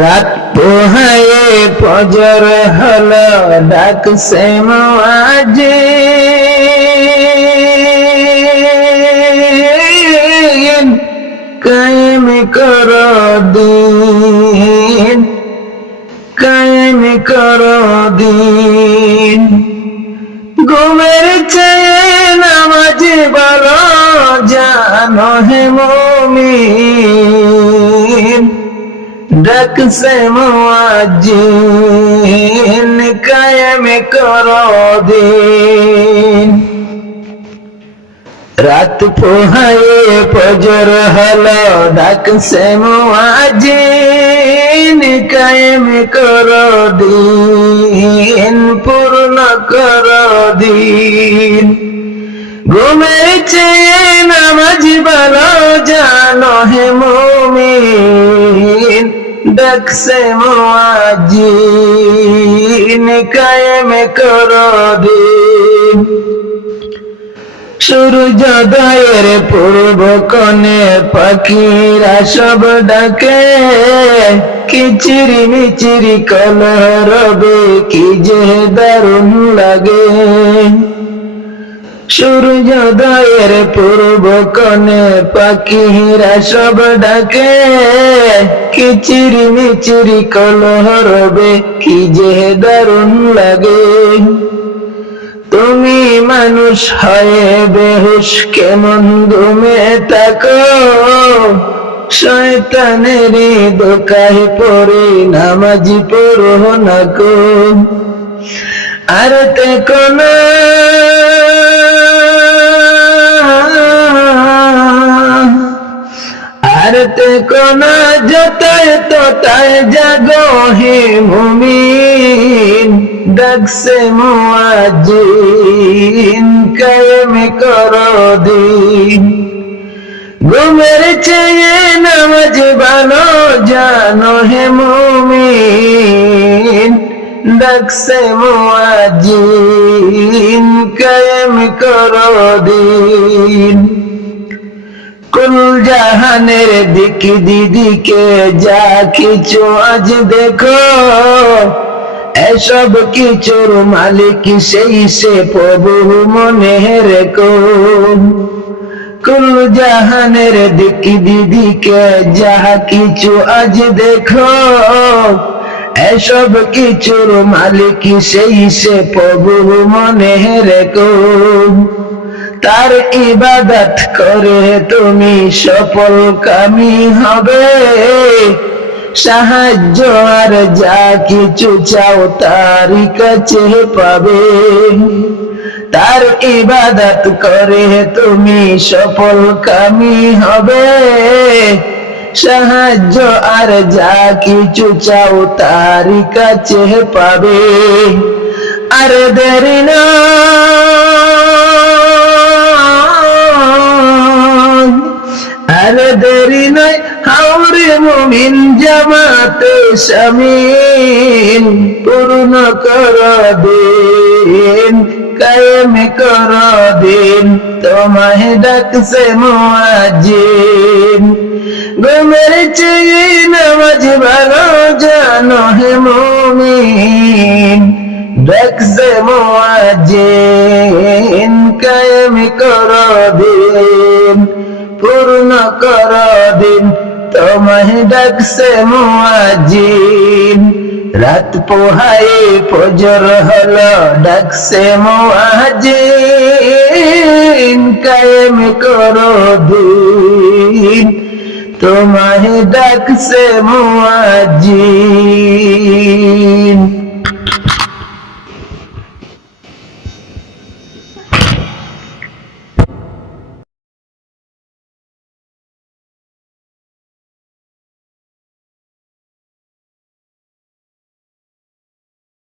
রাত পোহায়ে ফজর হলো ডাকছে মুয়াজ্জিন কায়েম করো দিন, কায়েম করো দিন। ঘুমের চেয়ে নামাজ বলো জানো হে মুমিন, ডাকছে মুয়াজ্জিন কায়েম করো দিন। রাত পোহায়ে ফজর হলো ডাকছে মুয়াজ্জিন কায়েম করো দিন, পূর্ণ করো দিন। ঘুমের চেয়ে নামাজ ভালো জানো হে মুমিন, ডাকছে মুয়াজ্জিন কায়েম করো দিন। সূর্যোদয়ের পূর্ব কোণে পাখিরা সব ডাকে, কিচিরি মিচিরি কলরবে কি যে দারুণ লাগে। সূর্যোদয়ের পূর্ব কোণে পাখিরা সব ডাকে, কিচিরি মিচিরি কলরবে কি যে দারুণ লাগে। তুমি মানুষ হয়ে বেহুশ কেমন ঘুমে থাকো, শয়তানেরই ধোঁকায় পড়ে নামাজি পড়ো না গো। আর দেখো না আর দেখো না যতায় ততায় জাগো হে মুমিন, ডাকছে মুয়াজ্জিন কায়েম করো দিন। ঘুমের চেয়ে নামাজ ভালো জানো হে মুমিন, ডাকছে মুয়াজ্জিন কায়েম করো দিন। কুল জাহানের দিক দিদিকে যা কিছু আজ দেখো, এসব কিছুর মালিক সেই সে প্রভু মনে রেখো। কুল জাহানের দিক দিদিকে যা কিছু আজ দেখো, এসব কিছুর মালিক সেই সে প্রভু মনে রেখো। তার ইবাদত করে তুমি সফল কামি হবে, সাহায্য আর যা কিছু চাও তারই কাছে পাবে। তার ইবাদত করে তুমি সফল কামি হবে, সাহায্য আর যা কিছু চাও তারই কাছে পাবে। আর দেরি না আর দেরি নয় হাওরে মুমিন জামাতে শামিল, পূর্ণ করো দিন, কায়েম করো দিন। তোমায় ডাকছে মুয়াজ্জিন, ঘুমের চেয়ে নামাজ ভালো জানো হে মুমিন, ডাকছে মুয়াজ্জিন কায়েম করো দিন, পূর্ণ করো দিন। তোমায় ডাকছে মুয়াজ্জিন। রাত পোহায়ে ফজর হলো ডাকছে মুয়াজ্জিন কায়েম করো দিন, তোমায় ডাকছে মুয়াজ্জিন।